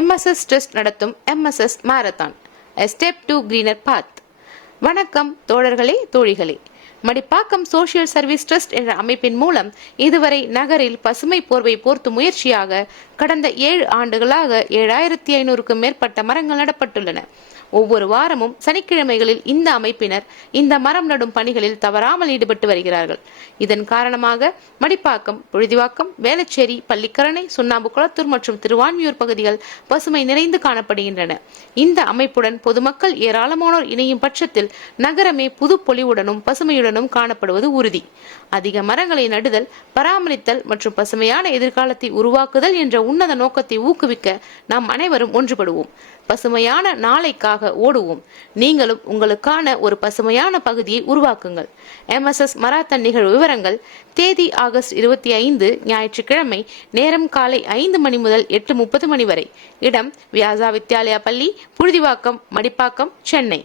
MSS trust நடத்தும் MSS marathon A Step to Greener Path. வணக்கம் தோழர்களே, தோழிகளே. மடிப்பாக்கம் சோசியல் சர்வீஸ் ட்ரஸ்ட் என்ற அமைப்பின் மூலம் இதுவரை நகரில் பசுமை போர்வை போர்த்தும் முயற்சியாக கடந்த 7 ஆண்டுகளாக 7500க்கும் மேற்பட்ட மரங்கள் நடப்பட்டுள்ளன. ஒவ்வொரு வாரமும் சனிக்கிழமைகளில் இந்த அமைப்பினர் இந்த மரம் நடும் பணிகளில் தவறாமல் ஈடுபட்டு வருகிறார்கள். இதன் காரணமாக மடிப்பாக்கம், புழுதிவாக்கம், வேளச்சேரி, பள்ளிக்கரணை, சுண்ணாம்பு குளத்தூர் மற்றும் திருவான்மியூர் பகுதிகள் பசுமை நிறைந்து காணப்படுகின்றன. இந்த அமைப்புடன் பொதுமக்கள் ஏராளமானோர் இணையும் பட்சத்தில் நகரமே புது பொலிவுடனும் பசுமையுடனும் காணப்படுவது உறுதி. அதிக மரங்களை நடுதல், பராமரித்தல் மற்றும் பசுமையான எதிர்காலத்தை உருவாக்குதல் என்ற உன்னத நோக்கத்தை ஊக்குவிக்க நாம் அனைவரும் ஒன்றுபடுவோம். பசுமையான நாளைக்காக ஓடுவோம். நீங்களும் உங்களுக்கான ஒரு பசுமையான பகுதியை உருவாக்குங்கள். MSS மராத்தான் நிகழ்வு விவரங்கள்: தேதி ஆகஸ்ட் 25 ஞாயிற்றுக்கிழமை, நேரம் காலை 5 மணி முதல் 8:30 மணி வரை. இடம் வியாசா வித்யாலயா பள்ளி, புழுதிவாக்கம், மடிப்பாக்கம், சென்னை.